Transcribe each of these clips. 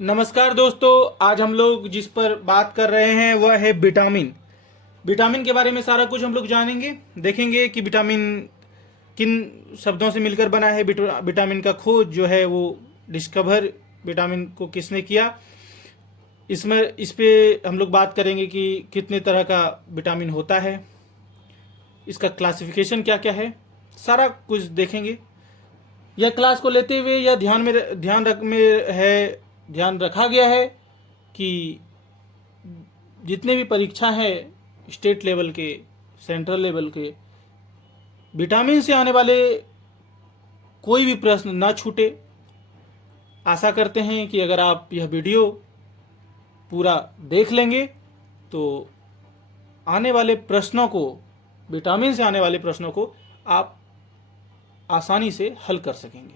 नमस्कार दोस्तों। आज हम लोग जिस पर बात कर रहे हैं वह है विटामिन। विटामिन के बारे में सारा कुछ हम लोग जानेंगे, देखेंगे कि विटामिन किन शब्दों से मिलकर बना है। विटामिन का खोज जो है वो डिस्कवर विटामिन को किसने किया, इसमें इस पे हम लोग बात करेंगे कि कितने तरह का विटामिन होता है, इसका क्लासिफिकेशन क्या क्या है, सारा कुछ देखेंगे। यह क्लास को लेते हुए यह ध्यान रखा गया है कि जितने भी परीक्षा हैं स्टेट लेवल के, सेंट्रल लेवल के, विटामिन से आने वाले कोई भी प्रश्न ना छूटे। आशा करते हैं कि अगर आप यह वीडियो पूरा देख लेंगे तो आने वाले प्रश्नों को, विटामिन से आने वाले प्रश्नों को आप आसानी से हल कर सकेंगे।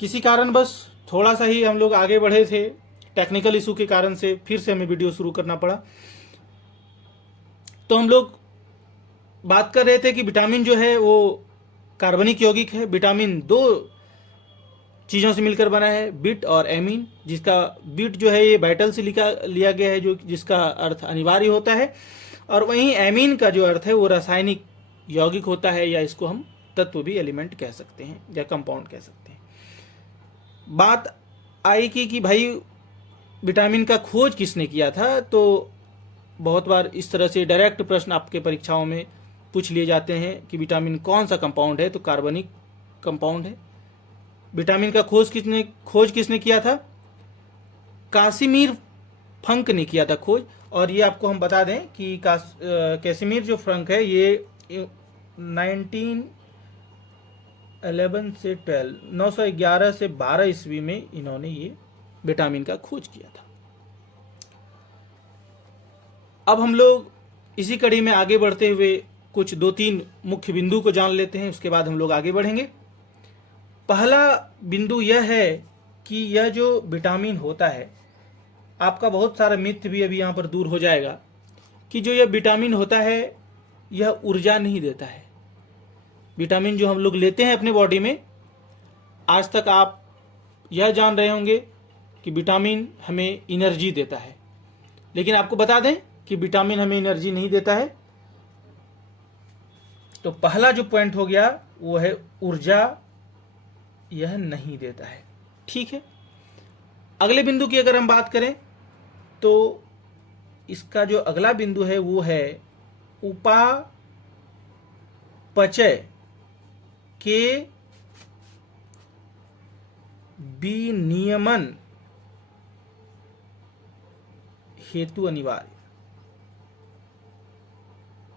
किसी कारणवश थोड़ा सा ही हम लोग आगे बढ़े थे, टेक्निकल इशू के कारण से फिर से हमें वीडियो शुरू करना पड़ा। तो हम लोग बात कर रहे थे कि विटामिन जो है वो कार्बनिक यौगिक है। विटामिन दो चीज़ों से मिलकर बना है, बिट और एमीन, जिसका बिट जो है ये बैटल से लिया गया है, जो जिसका अर्थ अनिवार्य होता है, और वहीं एमीन का जो अर्थ है वो रासायनिक यौगिक होता है, या इसको हम तत्व भी, एलिमेंट कह सकते हैं या कंपाउंड कह सकते हैं। बात आई कि भाई विटामिन का खोज किसने किया था। तो बहुत बार इस तरह से डायरेक्ट प्रश्न आपके परीक्षाओं में पूछ लिए जाते हैं कि विटामिन कौन सा कंपाउंड है, तो कार्बनिक कंपाउंड है। विटामिन का खोज किसने किया था? कासिमिर फंक ने किया था खोज। और ये आपको हम बता दें कि कैसिमिर जो फंक है ये 1911 से 911 से 12 ईस्वी में इन्होंने ये विटामिन का खोज किया था। अब हम लोग इसी कड़ी में आगे बढ़ते हुए कुछ 2-3 मुख्य बिंदु को जान लेते हैं, उसके बाद हम लोग आगे बढ़ेंगे। पहला बिंदु यह है कि यह जो विटामिन होता है, आपका बहुत सारा मिथ भी अभी यहाँ पर दूर हो जाएगा कि जो यह विटामिन होता है यह ऊर्जा नहीं देता है। विटामिन जो हम लोग लेते हैं अपने बॉडी में, आज तक आप यह जान रहे होंगे कि विटामिन हमें एनर्जी देता है, लेकिन आपको बता दें कि विटामिन हमें एनर्जी नहीं देता है। तो पहला जो पॉइंट हो गया वो है ऊर्जा यह नहीं देता है। ठीक है, अगले बिंदु की अगर हम बात करें तो इसका जो अगला बिंदु है वो है उपापचय के विनियमन हेतु अनिवार्य।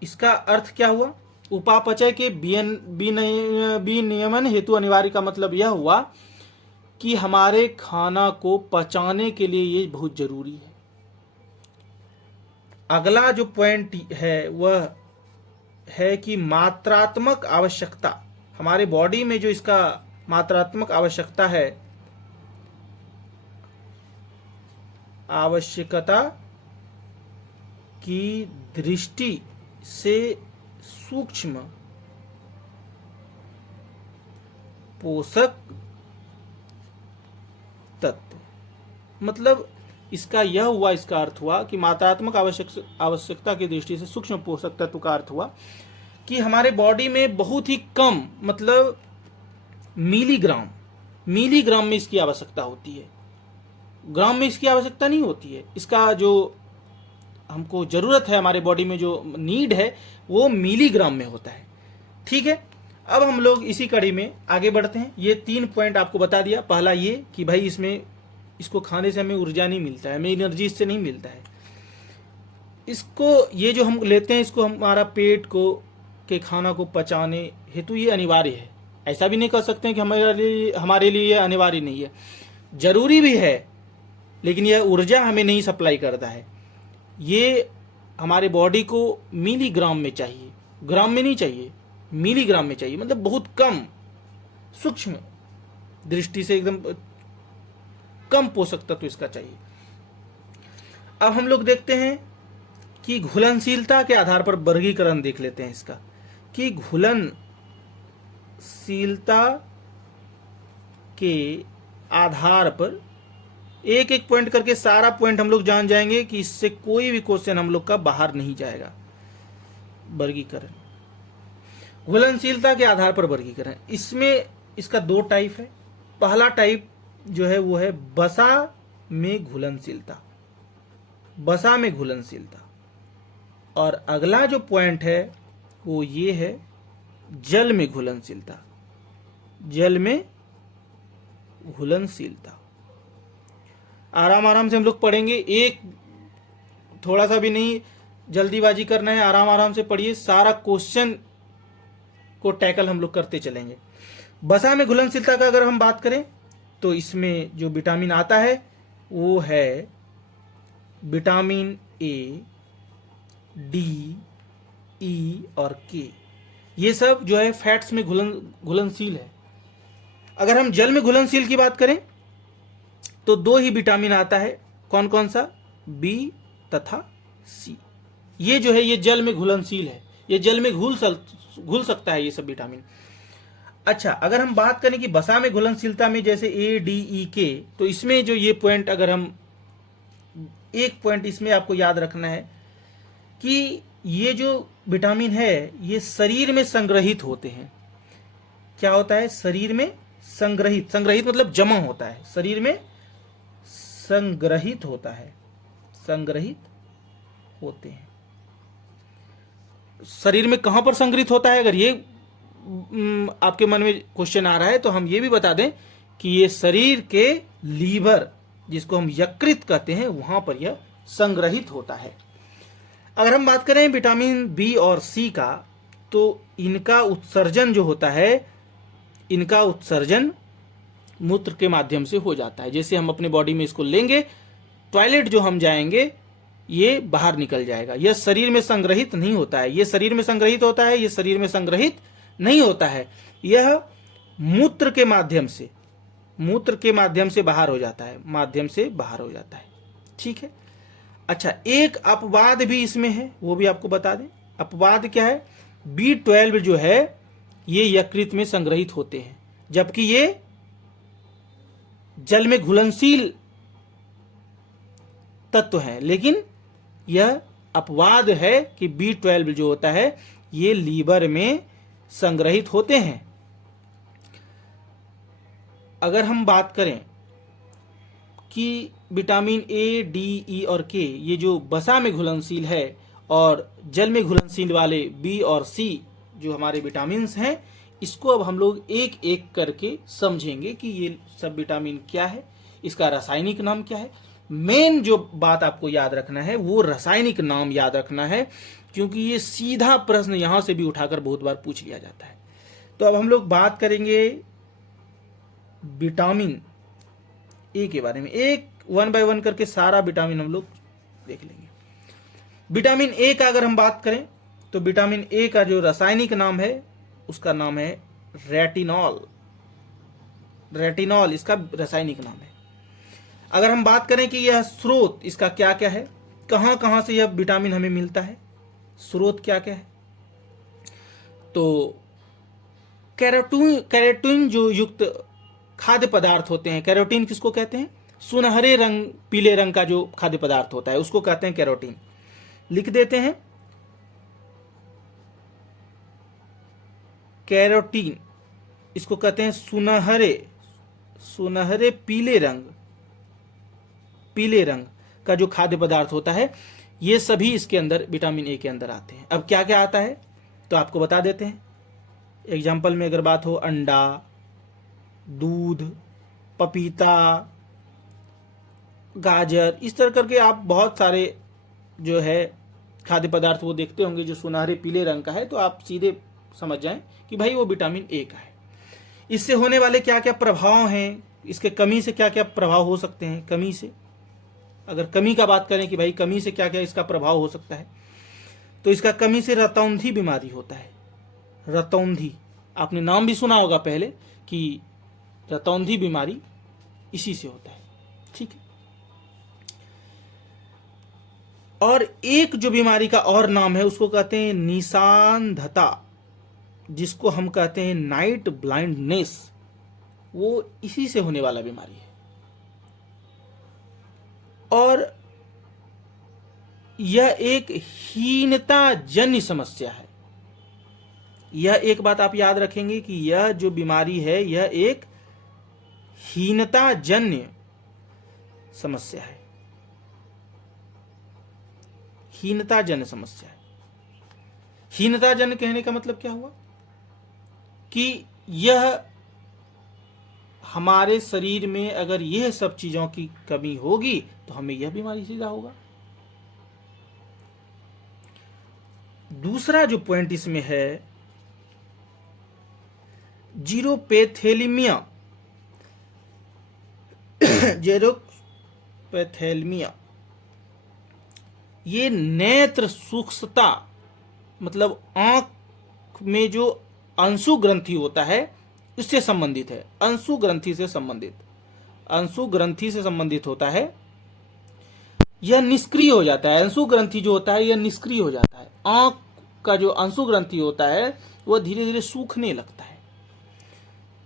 इसका अर्थ क्या हुआ? उपापचय के विनियमन हेतु अनिवार्य का मतलब यह हुआ कि हमारे खाना को पचाने के लिए ये बहुत जरूरी है। अगला जो पॉइंट है वह है कि मात्रात्मक आवश्यकता, हमारे बॉडी में जो इसका मात्रात्मक आवश्यकता है, आवश्यकता की दृष्टि से सूक्ष्म पोषक तत्व, मतलब इसका यह हुआ, इसका अर्थ हुआ कि मात्रात्मक आवश्यकता की दृष्टि से सूक्ष्म पोषक तत्व का अर्थ हुआ कि हमारे बॉडी में बहुत ही कम, मतलब मिलीग्राम में इसकी आवश्यकता होती है, ग्राम में इसकी आवश्यकता नहीं होती है। इसका जो हमको जरूरत है, हमारे बॉडी में जो नीड है वो मिलीग्राम में होता है। ठीक है, अब हम लोग इसी कड़ी में आगे बढ़ते हैं। ये 3 पॉइंट आपको बता दिया। पहला ये कि भाई इसको खाने से हमें ऊर्जा नहीं मिलता है, हमें एनर्जी इससे नहीं मिलता है। इसको, ये जो हम लेते हैं, इसको हमारा पेट को के खाना को पचाने हेतु ये अनिवार्य है। ऐसा भी नहीं कर सकते हैं कि हमारे लिए ये अनिवार्य नहीं है, जरूरी भी है, लेकिन यह ऊर्जा हमें नहीं सप्लाई करता है। ये हमारे बॉडी को मिलीग्राम में चाहिए, ग्राम में नहीं चाहिए, मिलीग्राम में चाहिए, मतलब बहुत कम, सूक्ष्म दृष्टि से एकदम कम पोषक तत्व इसका चाहिए। अब हम लोग देखते हैं कि घुलनशीलता के आधार पर वर्गीकरण देख लेते हैं इसका, कि घुलनशीलता के आधार पर एक एक पॉइंट करके सारा पॉइंट हम लोग जान जाएंगे कि इससे कोई भी क्वेश्चन हम लोग का बाहर नहीं जाएगा। वर्गीकरण, घुलनशीलता के आधार पर वर्गीकरण, इसमें इसका दो टाइप है। पहला टाइप जो है वो है बसा में घुलनशीलता, बसा में घुलनशीलता, और अगला जो पॉइंट है वो ये है जल में घुलनशीलता, जल में घुलनशीलता। आराम आराम से हम लोग पढ़ेंगे, एक थोड़ा सा भी नहीं जल्दीबाजी करना है, आराम आराम से पढ़िए, सारा क्वेश्चन को टैकल हम लोग करते चलेंगे। बसा में घुलनशीलता का अगर हम बात करें तो इसमें जो विटामिन आता है वो है विटामिन ए, डी, ई और के। ये सब जो है फैट्स में घुलनशील है। अगर हम जल में घुलनशील की बात करें तो दो ही विटामिन आता है, कौन कौन सा, बी तथा सी। ये जो है ये जल में घुलनशील है, ये जल में घुल सकता है ये सब विटामिन। अच्छा, अगर हम बात करें कि बसा में घुलनशीलता में जैसे ए, डी, ई, के, तो इसमें जो ये पॉइंट, अगर हम एक पॉइंट इसमें आपको याद रखना है कि ये जो विटामिन है ये शरीर में संग्रहित होते हैं। क्या होता है, शरीर में संग्रहित, संग्रहित मतलब जमा होता है, शरीर में संग्रहित होता है, संग्रहित होते हैं। शरीर में कहां पर संग्रहित होता है, अगर ये आपके मन में क्वेश्चन आ रहा है तो हम ये भी बता दें कि ये शरीर के लीवर, जिसको हम यकृत कहते हैं, वहां पर यह संग्रहित होता है। अगर हम बात करें विटामिन बी और सी का, तो इनका उत्सर्जन जो होता है, इनका उत्सर्जन मूत्र के माध्यम से हो जाता है। जैसे हम अपने बॉडी में इसको लेंगे, टॉयलेट जो हम जाएंगे ये बाहर निकल जाएगा। यह शरीर में संग्रहित नहीं होता है, ये शरीर में संग्रहित होता है, ये शरीर में संग्रहित नहीं होता है, यह मूत्र के माध्यम से, मूत्र के माध्यम से बाहर हो जाता है, माध्यम से बाहर हो जाता है। ठीक है। अच्छा, एक अपवाद भी इसमें है, वो भी आपको बता दें। अपवाद क्या है, B12 जो है ये यकृत में संग्रहित होते हैं, जबकि ये जल में घुलनशील तत्व है, लेकिन यह अपवाद है कि B12 जो होता है ये लीवर में संग्रहित होते हैं। अगर हम बात करें कि विटामिन ए, डी, ई और के ये जो बसा में घुलनशील है और जल में घुलनशील वाले बी और सी जो हमारे विटामिन्स हैं, इसको अब हम लोग एक एक करके समझेंगे कि ये सब विटामिन क्या है, इसका रासायनिक नाम क्या है। मेन जो बात आपको याद रखना है वो रासायनिक नाम याद रखना है, क्योंकि ये सीधा प्रश्न यहां से भी उठाकर बहुत बार पूछ लिया जाता है। तो अब हम लोग बात करेंगे विटामिन ए के बारे में, एक 1 बाय 1 करके सारा विटामिन हम लोग देख लेंगे। विटामिन ए का अगर हम बात करें तो विटामिन ए का जो रासायनिक नाम है उसका नाम है रेटिनॉल, रेटिनॉल इसका रासायनिक नाम है। अगर हम बात करें कि यह स्रोत इसका क्या क्या है, कहां कहां से यह विटामिन हमें मिलता है, स्रोत क्या क्या है, तो कैरोटीन जो युक्त खाद्य पदार्थ होते हैं, कैरोटीन किसको कहते हैं, सुनहरे रंग पीले रंग का जो खाद्य पदार्थ होता है उसको कहते हैं कैरोटीन। लिख देते हैं कैरोटीन, इसको कहते हैं सुनहरे पीले रंग का जो खाद्य पदार्थ होता है, ये सभी इसके अंदर विटामिन ए के अंदर आते हैं। अब क्या क्या आता है तो आपको बता देते हैं। एग्जाम्पल में अगर बात हो, अंडा, दूध, पपीता, गाजर, इस तरह करके आप बहुत सारे जो है खाद्य पदार्थ वो देखते होंगे जो सुनहरे पीले रंग का है, तो आप सीधे समझ जाएं कि भाई वो विटामिन ए का है। इससे होने वाले क्या क्या प्रभाव हैं, इसके कमी से क्या क्या प्रभाव हो सकते हैं। कमी से, अगर कमी का बात करें कि भाई कमी से क्या क्या इसका प्रभाव हो सकता है, तो इसका कमी से रतौंधी बीमारी होता है। रतौंधी आपने नाम भी सुना होगा पहले कि रतौंधी बीमारी इसी से होता है। ठीक है। और एक जो बीमारी का और नाम है उसको कहते हैं निशांधता, जिसको हम कहते हैं नाइट ब्लाइंडनेस, वो इसी से होने वाला बीमारी है। और यह एक हीनता जन्य समस्या है। यह एक बात आप याद रखेंगे कि यह जो बीमारी है यह एक हीनता जन्य समस्या है। हीनता जन्य समस्या है। हीनता जन्य कहने का मतलब क्या हुआ कि यह हमारे शरीर में अगर यह सब चीजों की कमी होगी तो हमें यह बीमारी सीधा होगा। दूसरा जो पॉइंट इसमें है, जीरोपैथेलीमिया। जेरोपैथेलमिया ये नेत्र सूक्ष्मता, मतलब आंख में जो अंशु ग्रंथि होता है इससे संबंधित है। अंशु ग्रंथि से संबंधित होता है। यह निष्क्रिय हो जाता है। अंशु ग्रंथि जो होता है यह निष्क्रिय हो जाता है। आंख का जो अंशु ग्रंथि होता है वह धीरे धीरे सूखने लगता है।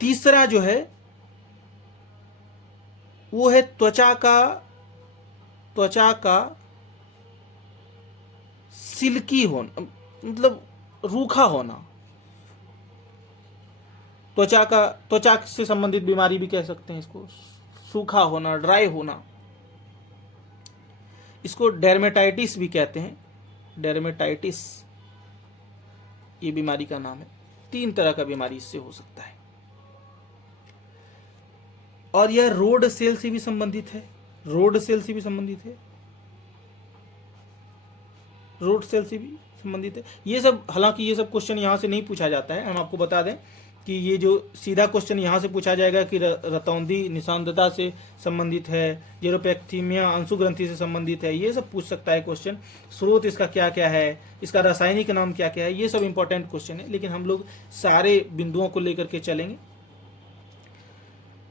तीसरा जो है वो है त्वचा का सिल्की होना, मतलब रूखा होना। त्वचा से संबंधित बीमारी भी कह सकते हैं इसको, सूखा होना, ड्राई होना। इसको डर्मेटाइटिस भी कहते हैं। डर्मेटाइटिस ये बीमारी का नाम है। 3 तरह का बीमारी इससे हो सकता है। और यह रोड सेल से भी संबंधित है। रोड सेल से भी संबंधित है। ये सब, हालांकि ये सब क्वेश्चन यहां से नहीं पूछा जाता है। हम आपको बता दें कि ये जो सीधा क्वेश्चन यहां से पूछा जाएगा कि रतौंधी निशानदता से संबंधित है, जेरोपैथीमिया अंशु ग्रंथि से संबंधित है, ये सब पूछ सकता है क्वेश्चन। स्रोत इसका क्या क्या है, इसका रासायनिक नाम क्या क्या है, ये सब इंपॉर्टेंट क्वेश्चन है। लेकिन हम लोग सारे बिंदुओं को लेकर के चलेंगे।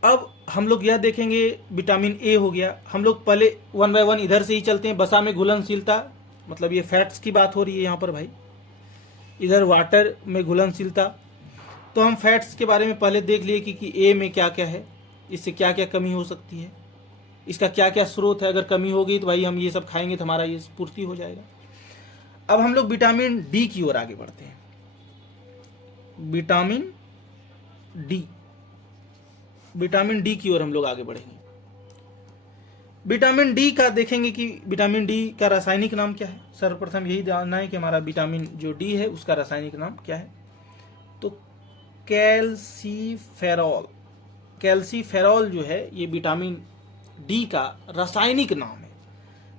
अब हम लोग यह देखेंगे, विटामिन ए हो गया। हम लोग पहले 1 बाय 1 इधर से ही चलते हैं। वसा में घुलनशीलता, मतलब ये फैट्स की बात हो रही है यहाँ पर भाई। इधर वाटर में घुलनशीलता, तो हम फैट्स के बारे में पहले देख लिए कि ए में क्या क्या है, इससे क्या क्या कमी हो सकती है, इसका क्या क्या स्रोत है। अगर कमी होगी तो भाई हम ये सब खाएंगे तो हमारा ये पूर्ति हो जाएगा। अब हम लोग विटामिन डी की ओर आगे बढ़ते हैं। विटामिन डी की ओर हम लोग आगे बढ़ेंगे। विटामिन डी का देखेंगे कि विटामिन डी का रासायनिक नाम क्या है। सर्वप्रथम यही जानना है कि हमारा विटामिन जो डी है उसका रासायनिक नाम क्या है। तो कैल्सीफेरॉल जो है ये विटामिन डी का रासायनिक नाम है।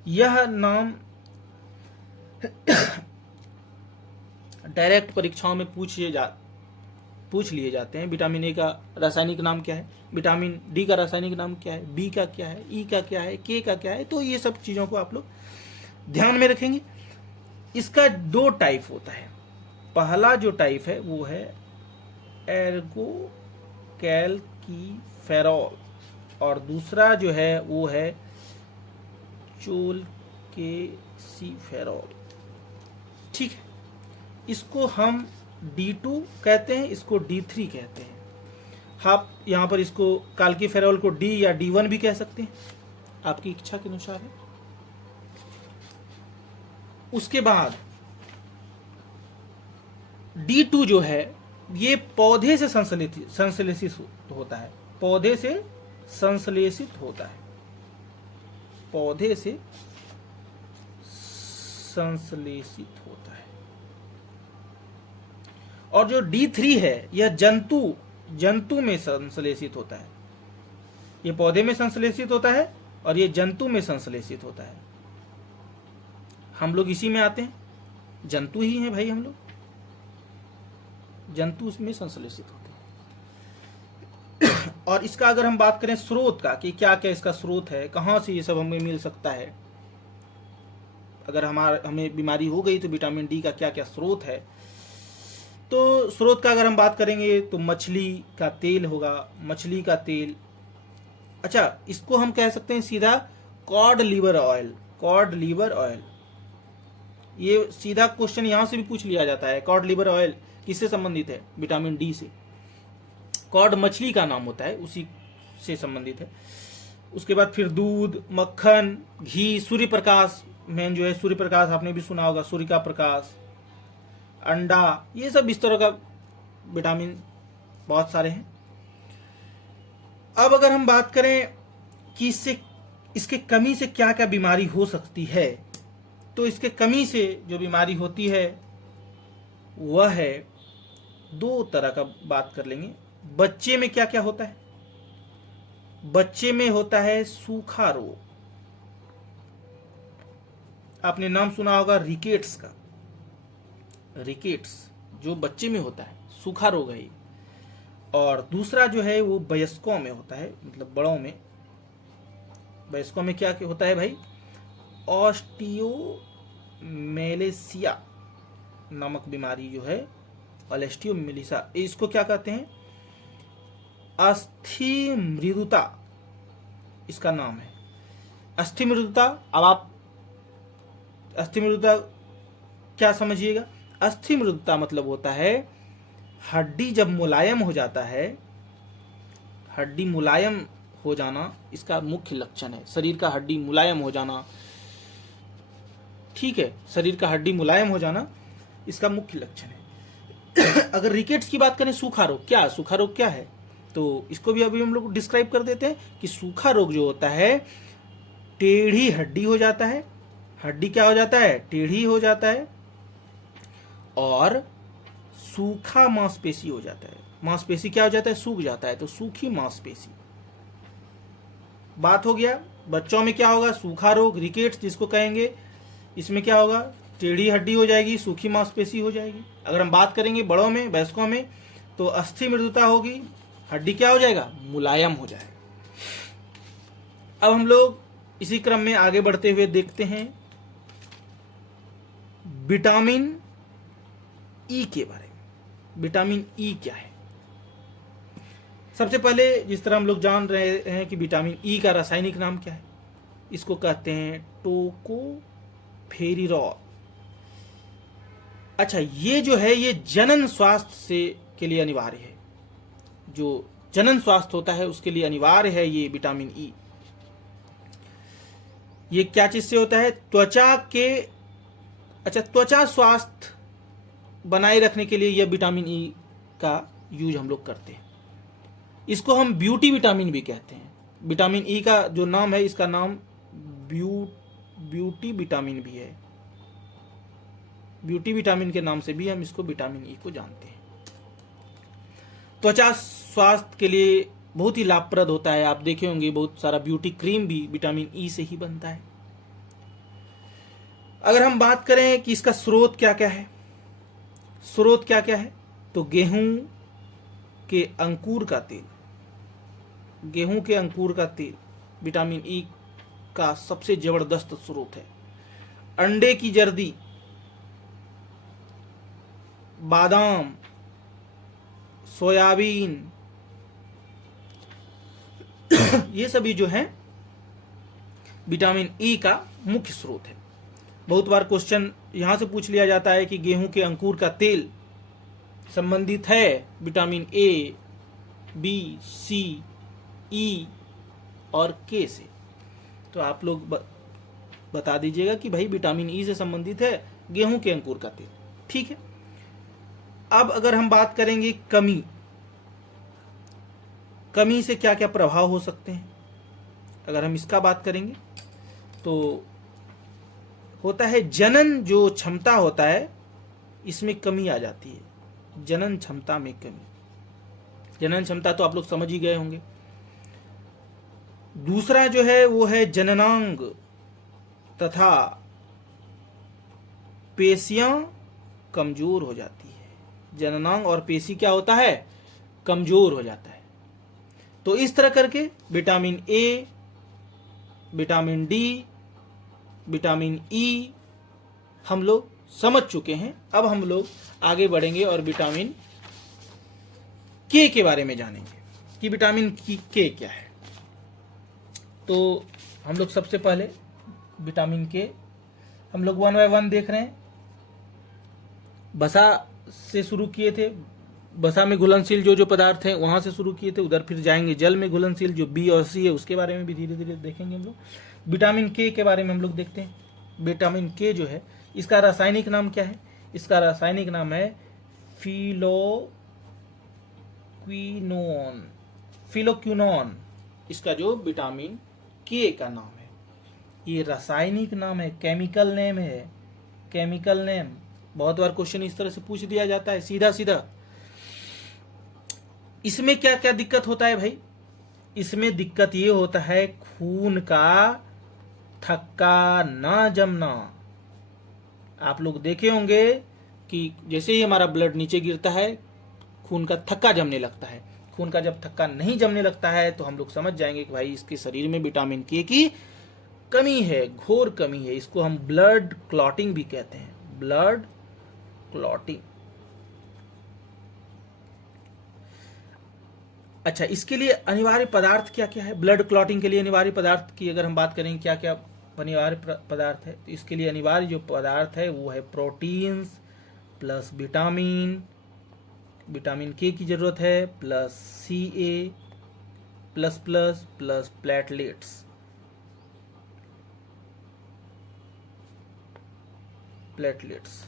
यह नाम डायरेक्ट परीक्षाओं में पूछ लिए जाते हैं। विटामिन ए का रासायनिक नाम क्या है, विटामिन डी का रासायनिक नाम क्या है, बी का क्या है, ई का क्या है, के का क्या है। तो ये सब चीजों को आप लोग ध्यान में रखेंगे। इसका 2 टाइप होता है। पहला जो टाइप है वो है एर्गोकैल्कीफेरॉल और दूसरा जो है वो है चोलकेसीफेरॉल। ठीक है, इसको हम D2 कहते हैं, इसको D3 कहते हैं। आप यहाँ पर इसको काल्कीफेरॉल को D या D1 भी कह सकते हैं, आपकी इच्छा के अनुसार है। उसके बाद D2 जो है ये पौधे से संश्लेषित होता है। पौधे से संश्लेषित होता है। और जो D3 है यह जंतु में संश्लेषित होता है। ये पौधे में संश्लेषित होता है और ये जंतु में संश्लेषित होता है। हम लोग इसी में आते हैं, जंतु ही हैं भाई। हम लोग जंतु उसमें संश्लेषित होते हैं। और इसका अगर हम बात करें स्रोत का कि क्या क्या इसका स्रोत है, कहाँ से ये सब हमें मिल सकता है, अगर हमें बीमारी हो गई तो विटामिन डी का क्या क्या स्रोत है। तो स्रोत का अगर हम बात करेंगे तो मछली का तेल होगा, मछली का तेल। अच्छा, इसको हम कह सकते हैं सीधा कॉड लीवर ऑयल। ये सीधा क्वेश्चन यहां से भी पूछ लिया जाता है। कॉड लीवर ऑयल किससे संबंधित है, विटामिन डी से। कॉड मछली का नाम होता है, उसी से संबंधित है। उसके बाद फिर दूध, मक्खन, घी, सूर्य प्रकाश, मेन जो है सूर्य प्रकाश, आपने भी सुना होगा, सूर्य का प्रकाश, अंडा, ये सब इस तरह का विटामिन बहुत सारे हैं। अब अगर हम बात करें कि इसके कमी से क्या क्या बीमारी हो सकती है, तो इसके कमी से जो बीमारी होती है वह है, दो तरह का बात कर लेंगे। बच्चे में क्या क्या होता है? बच्चे में होता है सूखा रोग। आपने नाम सुना होगा रिकेट्स का। रिकेट्स जो बच्चे में होता है, सूखा रोग है ये। और दूसरा जो है वो वयस्कों में होता है, मतलब बड़ों में। वयस्कों में क्या होता है भाई? ऑस्टियोमेलेसिया नामक बीमारी जो है, ऑस्टियोमेलेसिया, इसको क्या कहते हैं? अस्थि मृदुता इसका नाम है। अस्थि मृदुता, अब आप अस्थि मृदुता क्या समझिएगा? अस्थि मृदुता मतलब होता है हड्डी जब मुलायम हो जाता है, हड्डी मुलायम हो जाना इसका मुख्य लक्षण है। शरीर का हड्डी मुलायम हो जाना, ठीक है, शरीर का हड्डी मुलायम हो जाना इसका मुख्य लक्षण है। अगर रिकेट्स की बात करें, सूखा रोग क्या है, तो इसको भी अभी हम लोग डिस्क्राइब कर देते हैं कि सूखा रोग जो होता है, टेढ़ी हड्डी हो जाता है। हड्डी क्या हो जाता है? टेढ़ी हो जाता है, और सूखा मांसपेशी हो जाता है। मांसपेशी क्या हो जाता है? सूख जाता है, तो सूखी मांसपेशी। बात हो गया। बच्चों में क्या होगा? सूखा रोग, रिकेट्स जिसको कहेंगे। इसमें क्या होगा? टेढ़ी हड्डी हो जाएगी, सूखी मांसपेशी हो जाएगी। अगर हम बात करेंगे बड़ों में, वयस्कों में, तो अस्थि मृदुता होगी, हड्डी क्या हो जाएगा? मुलायम हो जाएगा। अब हम लोग इसी क्रम में आगे बढ़ते हुए देखते हैं विटामिन ई के बारे में। विटामिन ई क्या है? सबसे पहले जिस तरह हम लोग जान रहे हैं कि विटामिन ई का रासायनिक नाम क्या है, इसको कहते हैं टोकोफेरिरॉल। अच्छा, ये जो है ये जनन स्वास्थ्य से के लिए अनिवार्य है। जो जनन स्वास्थ्य होता है उसके लिए अनिवार्य है ये विटामिन ई। ये क्या चीज से होता है? त्वचा के, अच्छा, त्वचा स्वास्थ्य बनाए रखने के लिए यह विटामिन ई का यूज हम लोग करते हैं। इसको हम ब्यूटी विटामिन भी कहते हैं। विटामिन ई का जो नाम है, इसका नाम ब्यूटी विटामिन भी है। ब्यूटी विटामिन के नाम से भी हम इसको विटामिन ई को जानते हैं। त्वचा स्वास्थ्य के लिए बहुत ही लाभप्रद होता है। आप देखे होंगे बहुत सारा ब्यूटी क्रीम भी विटामिन ई से ही बनता है। अगर हम बात करें कि इसका स्रोत क्या क्या है, स्रोत क्या क्या है, तो गेहूं के अंकुर का तेल, गेहूं के अंकुर का तेल विटामिन ई का सबसे जबरदस्त स्रोत है। अंडे की जर्दी, बादाम, सोयाबीन, ये सभी जो है विटामिन ई का मुख्य स्रोत है। बहुत बार क्वेश्चन यहां से पूछ लिया जाता है कि गेहूं के अंकुर का तेल संबंधित है विटामिन ए, बी, सी, ई और के से, तो आप लोग बता दीजिएगा कि भाई विटामिन ई से संबंधित है गेहूं के अंकुर का तेल, ठीक है। अब अगर हम बात करेंगे कमी, कमी से क्या क्या प्रभाव हो सकते हैं, अगर हम इसका बात करेंगे तो होता है जनन जो क्षमता होता है इसमें कमी आ जाती है। जनन क्षमता में कमी, जनन क्षमता तो आप लोग समझ ही गए होंगे। दूसरा जो है वो है जननांग तथा पेशियां कमजोर हो जाती है। जननांग और पेशी क्या होता है? कमजोर हो जाता है। तो इस तरह करके vitamin A, vitamin D, vitamin E हम लोग समझ चुके हैं। अब हम लोग आगे बढ़ेंगे और विटामिन के बारे में जानेंगे कि विटामिन के क्या है। तो हम लोग सबसे पहले विटामिन के हम लोग 1 बाय 1 देख रहे हैं। वसा से शुरू किए थे, वसा में घुलनशील जो जो पदार्थ हैं वहां से शुरू किए थे, उधर फिर जाएंगे जल में घुलनशील जो बी और सी है, उसके बारे में भी धीरे धीरे देखेंगे हम लोग। विटामिन के बारे में हम लोग देखते हैं। विटामिन के जो है, इसका रासायनिक नाम क्या है? इसका रासायनिक नाम है फिलोक्विनोन। इसका जो विटामिन के का नाम है, ये रासायनिक नाम है, केमिकल नेम है, केमिकल नेम। बहुत बार क्वेश्चन इस तरह से पूछ दिया जाता है सीधा सीधा। इसमें क्या क्या दिक्कत होता है भाई? इसमें दिक्कत ये होता है खून का थक्का ना जमना। आप लोग देखे होंगे कि जैसे ही हमारा ब्लड नीचे गिरता है, खून का थक्का जमने लगता है। खून का जब थक्का नहीं जमने लगता है तो हम लोग समझ जाएंगे कि भाई इसके शरीर में विटामिन के की कमी है, घोर कमी है। इसको हम ब्लड क्लॉटिंग भी कहते हैं, ब्लड क्लॉटिंग। अच्छा, इसके लिए अनिवार्य पदार्थ क्या क्या है? ब्लड क्लॉटिंग के लिए अनिवार्य पदार्थ की अगर हम बात करें, क्या क्या अनिवार्य पदार्थ है, तो इसके लिए अनिवार्य जो पदार्थ है वो है प्रोटीन्स प्लस विटामिन के की जरूरत है, plus CA plus plus plus platelets.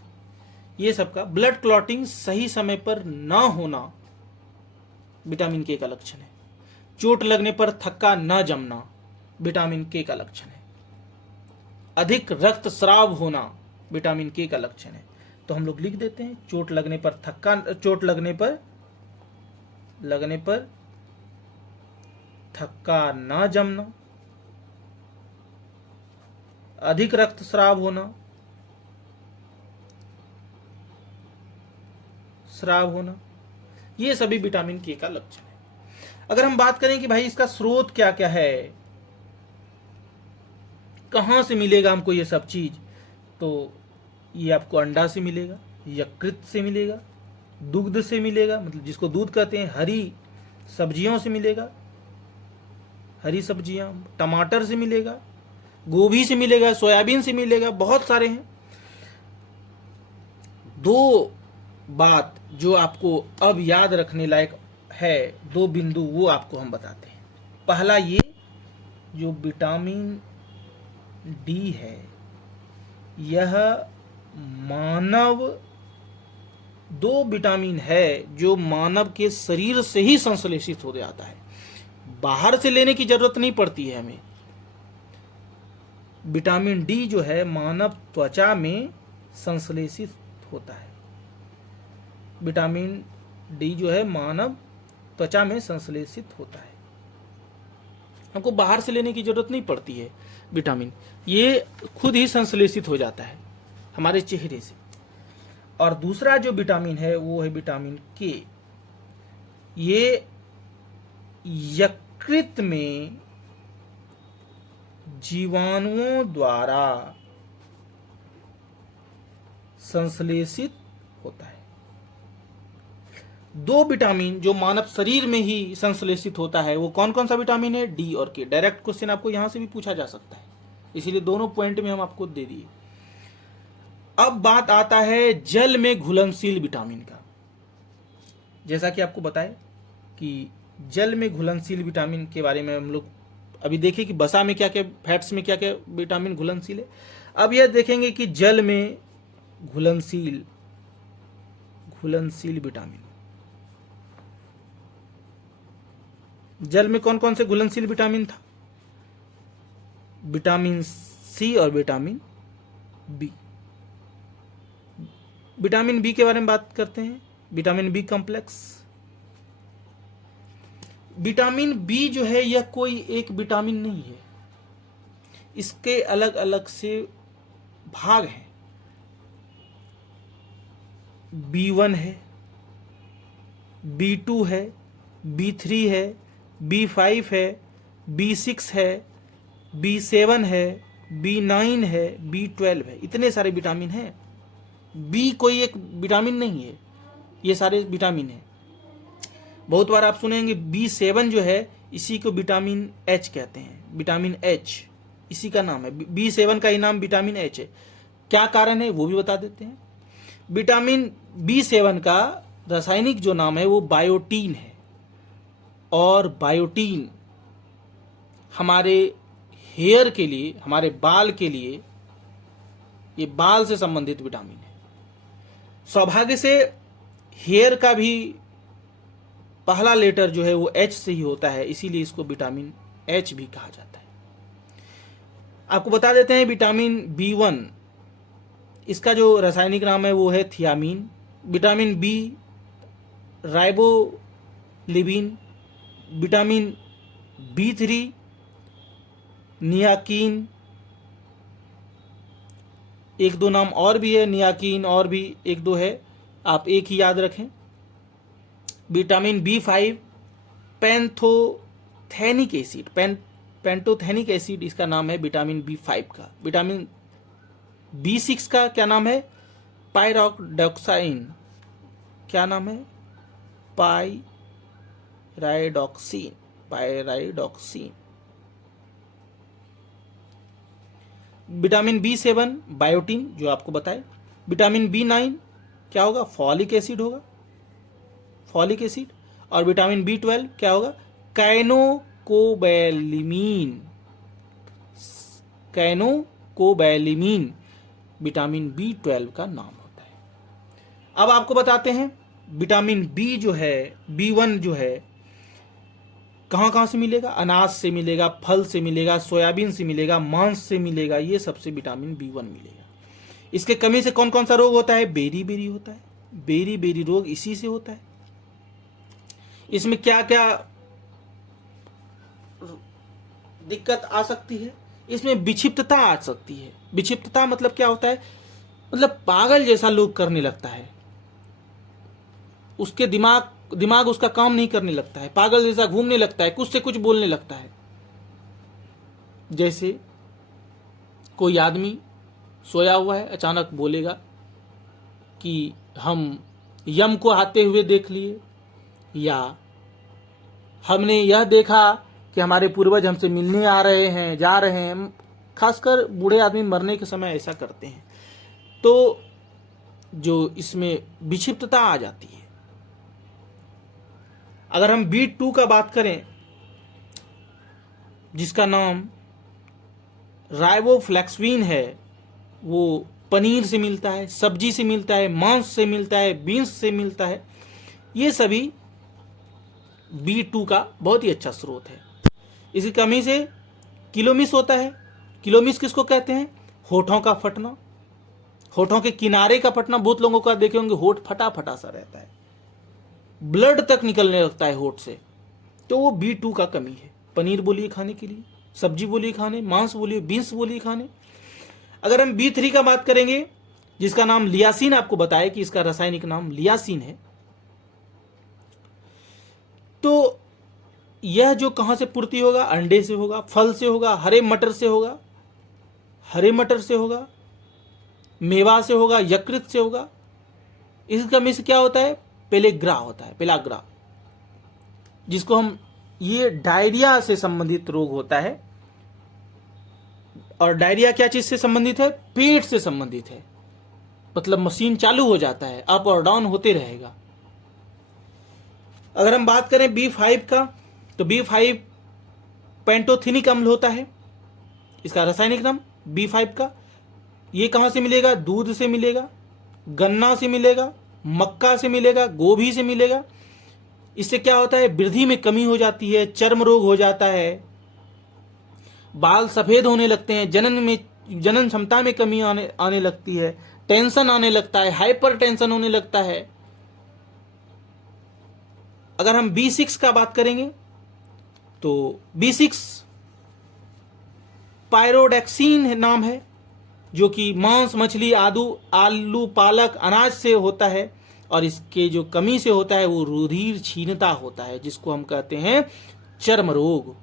ये सबका ब्लड क्लॉटिंग सही समय पर ना होना विटामिन के का लक्षण है। चोट लगने पर थक्का न जमना विटामिन के का लक्षण है। अधिक रक्तस्राव होना विटामिन के का लक्षण है। तो हम लोग लिख देते हैं, चोट लगने पर थक्का न जमना, अधिक रक्तस्राव होना, ये सभी विटामिन के का लक्षण है। अगर हम बात करें कि भाई इसका स्रोत क्या क्या है, कहां से मिलेगा हमको ये सब चीज, तो ये आपको अंडा से मिलेगा, यकृत से मिलेगा, दुग्ध से मिलेगा, मतलब जिसको दूध कहते हैं, हरी सब्जियों से मिलेगा, हरी सब्जियां, टमाटर से मिलेगा, गोभी से मिलेगा, सोयाबीन से मिलेगा, बहुत सारे हैं। दो बात जो आपको अब याद रखने लायक है, दो बिंदु, वो आपको हम बताते हैं। पहला, ये जो विटामिन डी है, यह मानव, दो विटामिन है जो मानव के शरीर से ही संश्लेषित हो जाता है, बाहर से लेने की जरूरत नहीं पड़ती है हमें। विटामिन डी जो है मानव त्वचा में संश्लेषित होता है। विटामिन डी जो है मानव त्वचा में संश्लेषित होता है, हमको बाहर से लेने की जरूरत नहीं पड़ती है। विटामिन ये खुद ही संश्लेषित हो जाता है हमारे चेहरे से। और दूसरा जो विटामिन है वो है विटामिन के। ये यकृत में जीवाणुओं द्वारा संश्लेषित होता है। दो विटामिन जो मानव शरीर में ही संश्लेषित होता है, वो कौन कौन सा विटामिन है? डी और के। डायरेक्ट क्वेश्चन आपको यहां से भी पूछा जा सकता है, इसीलिए दोनों पॉइंट में हम आपको दे दिए। अब बात आता है जल में घुलनशील विटामिन का। जैसा कि आपको बताए कि जल में घुलनशील विटामिन के बारे में हम लोग अभी देखें कि वसा में क्या क्या, फैट्स में क्या क्या विटामिन घुलनशील है। अब यह देखेंगे कि जल में घुलनशील विटामिन, जल में कौन कौन से घुलनशील विटामिन था? विटामिन सी और विटामिन बी। विटामिन बी के बारे में बात करते हैं, vitamin B complex. Vitamin B जो है यह कोई एक विटामिन नहीं है, इसके अलग अलग से भाग हैं। B1 है, B2 है, B3 है, B5 है, B6 है, B7 है, B9 है, B12 है। इतने सारे विटामिन हैं। बी कोई एक विटामिन नहीं है, ये सारे विटामिन हैं। बहुत बार आप सुनेंगे B7 जो है इसी को विटामिन H कहते हैं, विटामिन H इसी का नाम है। B7 का ही नाम विटामिन H है। क्या कारण है वो भी बता देते हैं। विटामिन B7 का रासायनिक जो नाम है वो बायोटीन है, और बायोटीन हमारे हेयर के लिए, हमारे बाल के लिए, ये बाल से संबंधित विटामिन है। सौभाग्य से हेयर का भी पहला लेटर जो है वो एच से ही होता है, इसीलिए इसको विटामिन एच भी कहा जाता है। आपको बता देते हैं विटामिन B1, इसका जो रासायनिक नाम है वो है thiamine. Vitamin B riboflavin. Vitamin B3 niacin. एक दो नाम और भी है नियाकिन, और भी एक दो है, आप एक ही याद रखें। Vitamin B5 pantothenic acid, pantothenic acid इसका नाम है विटामिन B5 का। विटामिन B6 का क्या नाम है? पायरोक्साइन। क्या नाम है? पायराइडॉक्सिन। विटामिन B7 बायोटीन, जो आपको बताए। विटामिन B9 क्या होगा? फॉलिक एसिड होगा, फॉलिक एसिड। और विटामिन B12 क्या होगा? कैनोकोबैलिमीन विटामिन B12 का नाम होता है। अब आपको बताते हैं विटामिन बी जो है, B1 जो है, कहाँ कहाँ से मिलेगा? अनाज से मिलेगा, फल से मिलेगा, सोयाबीन से मिलेगा, मांस से मिलेगा, ये सबसे विटामिन B1 मिलेगा। इसके कमी से कौन कौन सा रोग होता है? बेरी बेरी होता है, बेरी बेरी रोग इसी से होता है। इसमें क्या क्या दिक्कत आ सकती है? इसमें विक्षिप्तता आ सकती है। विक्षिप्तता मतलब क्या होता है? मतलब पागल जैसा लोग करने लगता है, उसके दिमाग उसका काम नहीं करने लगता है, पागल जैसा घूमने लगता है, कुछ से कुछ बोलने लगता है। जैसे कोई आदमी सोया हुआ है, अचानक बोलेगा कि हम यम को आते हुए देख लिए, या हमने यह देखा कि हमारे पूर्वज हमसे मिलने आ रहे हैं, जा रहे हैं। खासकर बूढ़े आदमी मरने के समय ऐसा करते हैं, तो जो इसमें विक्षिप्तता आ जाती है। अगर हम B2 का बात करें, जिसका नाम राइबोफ्लेक्सिन है, वो पनीर से मिलता है, सब्जी से मिलता है, मांस से मिलता है, बीन्स से मिलता है। ये सभी B2 का बहुत ही अच्छा स्रोत है। इसकी कमी से किलोमिस होता है। किलोमिस किसको कहते हैं? होठों का फटना, होठों के किनारे का फटना। बहुत लोगों का देखे होंगे होठ फटा फटा सा रहता है, ब्लड तक निकलने लगता है होठ से, तो वो B2 का कमी है। पनीर बोलिए खाने के लिए, सब्जी बोलिए खाने, मांस बोलिए, बीन्स बोलिए खाने। अगर हम B3 का बात करेंगे, जिसका नाम लियासिन, आपको बताया कि इसका रासायनिक नाम लियासिन है, तो यह जो कहां से पूर्ति होगा? अंडे से होगा, फल से होगा, हरे मटर से होगा, मेवा से होगा, यकृत से होगा। इस कमी से क्या होता है? पेलेग्रा होता है, पेलाग्रा, जिसको हम, ये डायरिया से संबंधित रोग होता है। और डायरिया क्या चीज से संबंधित है? पेट से संबंधित है। मतलब मशीन चालू हो जाता है, अप और डाउन होते रहेगा। अगर हम बात करें B5 का, तो B5 पेंटोथेनिक अम्ल होता है, इसका रासायनिक नाम B5 का। ये कहां से मिलेगा? दूध से मिलेगा, गन्ना से मिलेगा, मक्का से मिलेगा, गोभी से मिलेगा। इससे क्या होता है? वृद्धि में कमी हो जाती है, चर्म रोग हो जाता है, बाल सफेद होने लगते हैं, जनन क्षमता में कमी आने लगती है, टेंशन आने लगता है, हाइपर टेंशन होने लगता है। अगर हम B6 का बात करेंगे, तो B6 पायरोडेक्सिन नाम है, जो कि मांस, मछली, आलू, पालक, अनाज से होता है। और इसके जो कमी से होता है वो रुधिर क्षीणता होता है, जिसको हम कहते हैं चर्म रोग।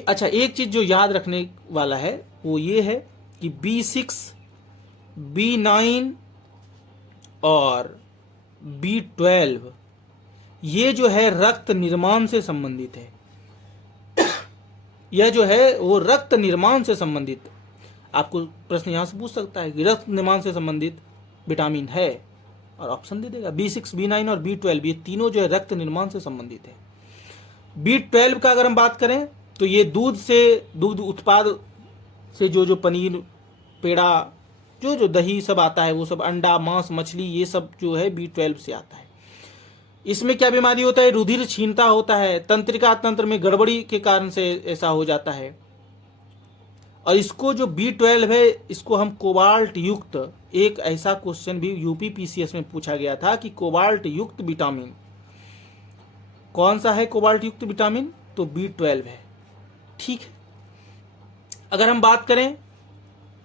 अच्छा, एक चीज जो याद रखने वाला है वो ये है कि B6, B9 और B12 ये जो है रक्त निर्माण से संबंधित है। यह जो है वो रक्त निर्माण से संबंधित, आपको प्रश्न यहां से पूछ सकता है कि रक्त निर्माण से संबंधित विटामिन है, और ऑप्शन दे देगा। B6, B9 और B12 ये तीनों जो है रक्त निर्माण से संबंधित है। B12 का अगर हम बात करें तो ये दूध उत्पाद से जो पनीर, पेड़ा, जो दही सब आता है, वो सब अंडा, मांस, मछली, ये सब जो है B12 से आता है। इसमें क्या बीमारी होता है? रुधिर क्षीणता होता है, तंत्रिका तंत्र में गड़बड़ी के कारण से ऐसा हो जाता है। और इसको जो B12 है, इसको हम कोबाल्ट युक्त, एक ऐसा क्वेश्चन भी UPPCS में पूछा गया था कि कोबाल्ट युक्त विटामिन कौन सा है? कोबाल्ट युक्त विटामिन तो B12 है। ठीक है। अगर हम बात करें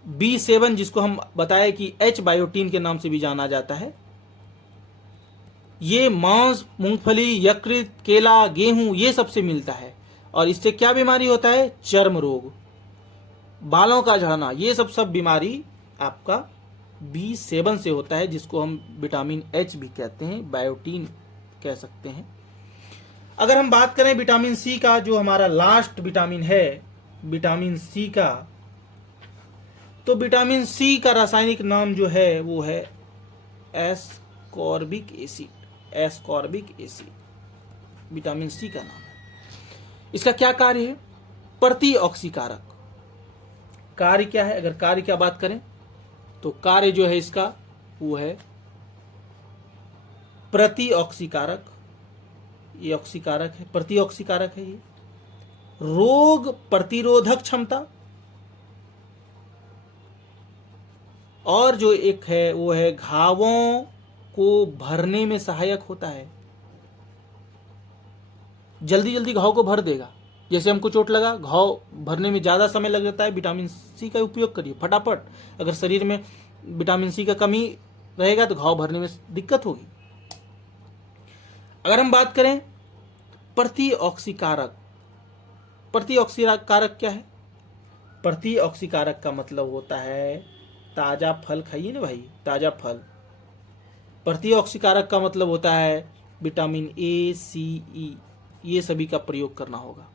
B7, जिसको हम बताए कि H बायोटीन के नाम से भी जाना जाता है, ये मांस, मूंगफली, यकृत, केला, गेहूं, ये सबसे मिलता है। और इससे क्या बीमारी होता है? चर्म रोग, बालों का झड़ना, ये सब बीमारी आपका B7 से होता है, जिसको हम विटामिन H भी कहते हैं, बायोटीन कह सकते हैं। अगर हम बात करें विटामिन C का, जो हमारा लास्ट विटामिन है विटामिन C का, तो विटामिन C का रासायनिक नाम जो है वो है ascorbic acid. Ascorbic acid vitamin C का नाम है। इसका क्या कार्य है? प्रतिऑक्सीकारक। कार्य क्या है? अगर कार्य क्या बात करें तो कार्य जो है इसका वो है प्रतिऑक्सीकारक। ये ऑक्सीकारक है, प्रतिऑक्सीकारक है। ये रोग प्रतिरोधक क्षमता, और जो एक है वो है घावों को भरने में सहायक होता है। जल्दी जल्दी घाव को भर देगा। जैसे हमको चोट लगा, घाव भरने में ज्यादा समय लग जाता है, विटामिन C का उपयोग करिए फटाफट। अगर शरीर में विटामिन C का कमी रहेगा तो घाव भरने में दिक्कत होगी। अगर हम बात करें प्रतिऑक्सीकारक, प्रतिऑक्सीकारक क्या है? प्रतिऑक्सीकारक का मतलब होता है ताजा फल खाइए ना भाई, ताजा फल। प्रतिऑक्सीकारक का मतलब होता है विटामिन A, C, E, ये सभी का प्रयोग करना होगा।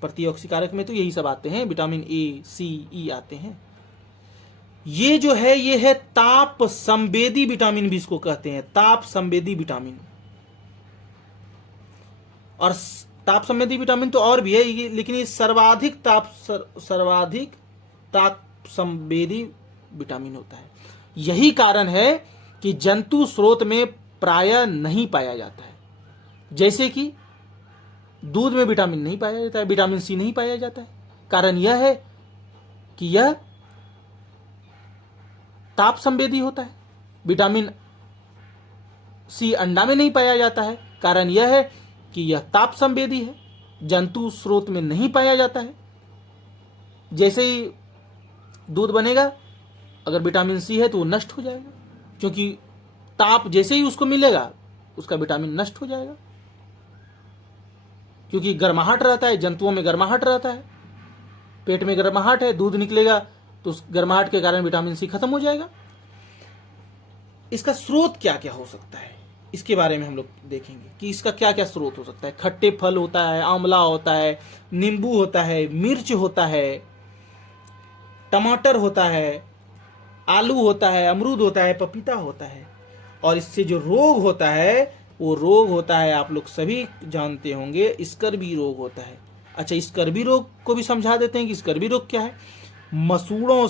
प्रतिऑक्सीकारक में तो यही सब आते हैं, विटामिन A, C, E आते हैं। ये जो है ये है ताप संवेदी विटामिन भी इसको कहते हैं, ताप संवेदी विटामिन। और ताप संवेदी विटामिन तो और भी है, लेकिन ये सर्वाधिक ताप संवेदी विटामिन होता है। यही कारण है कि जंतु स्रोत में प्रायः नहीं पाया जाता है। जैसे कि दूध में विटामिन नहीं पाया जाता है, विटामिन C नहीं पाया जाता है। कारण यह है कि यह ताप संवेदी होता है। विटामिन C अंडा में नहीं पाया जाता है, कारण यह है कि यह ताप संवेदी है, जंतु स्रोत में नहीं पाया जाता है। जैसे ही दूध बनेगा, अगर विटामिन C है तो वो नष्ट हो जाएगा, क्योंकि ताप जैसे ही उसको मिलेगा उसका विटामिन नष्ट हो जाएगा, क्योंकि गर्माहट रहता है, जंतुओं में गर्माहट रहता है, पेट में गर्माहट है, दूध निकलेगा तो उस गर्माहट के कारण विटामिन C खत्म हो जाएगा। इसका स्रोत क्या क्या हो सकता है, इसके बारे में हम लोग देखेंगे कि इसका क्या क्या स्रोत हो सकता है। खट्टे फल होता है, आंवला होता है, नींबू होता है, मिर्च होता है, टमाटर होता है, आलू होता है, अमरूद होता है, पपीता होता है। और इससे जो रोग होता है वो रोग होता है, आप लोग सभी जानते होंगे, स्कर्वी रोग होता है। अच्छा, स्कर्वी रोग को भी समझा देते हैं कि स्कर्वी रोग क्या है। मसूड़ों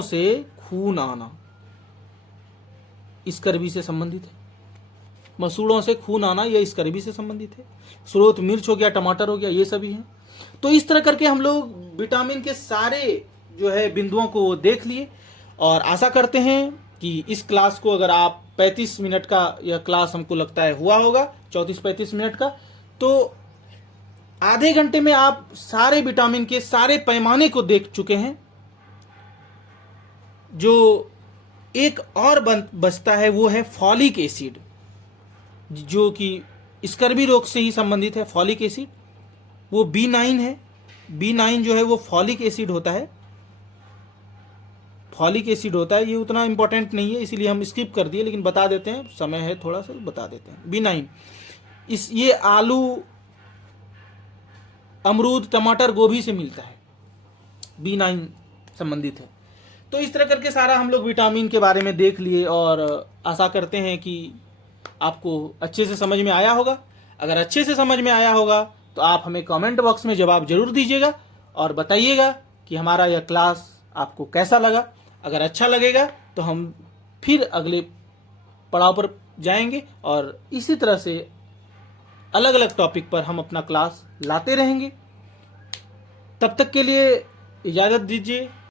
से खून आना स्कर्वी से संबंधित है। मसूड़ों से खून आना यह स्कर्वी से संबंधित है। स्रोत मिर्च हो गया, टमाटर हो गया, ये सभी हैं। तो इस तरह करके हम लोग विटामिन के सारे जो है बिंदुओं को देख लिए, और आशा करते हैं कि इस क्लास को अगर आप 35 मिनट का यह क्लास हमको लगता है हुआ होगा, 34-35 मिनट का, तो आधे घंटे में आप सारे विटामिन के सारे पैमाने को देख चुके हैं। जो एक और बचता है वो है फॉलिक एसिड, जो कि स्कर्वी रोग से ही संबंधित है। फॉलिक एसिड वो B9 है। B9 जो है वो फॉलिक एसिड होता है। फॉलिक एसिड होता है, ये उतना इंपॉर्टेंट नहीं है इसीलिए हम स्किप कर दिए, लेकिन बता देते हैं, समय है थोड़ा सा, बता देते हैं। B9 ये आलू, अमरूद, टमाटर, गोभी से मिलता है। B9 संबंधित है। तो इस तरह करके सारा हम लोग विटामिन के बारे में देख लिए और आशा करते हैं कि आपको अच्छे से समझ में आया होगा। अगर अच्छे से समझ में आया होगा तो आप हमें कमेंट बॉक्स में जवाब जरूर दीजिएगा और बताइएगा कि हमारा यह क्लास आपको कैसा लगा। अगर अच्छा लगेगा तो हम फिर अगले पड़ाव पर जाएंगे और इसी तरह से अलग अलग टॉपिक पर हम अपना क्लास लाते रहेंगे। तब तक के लिए इजाज़त दीजिए।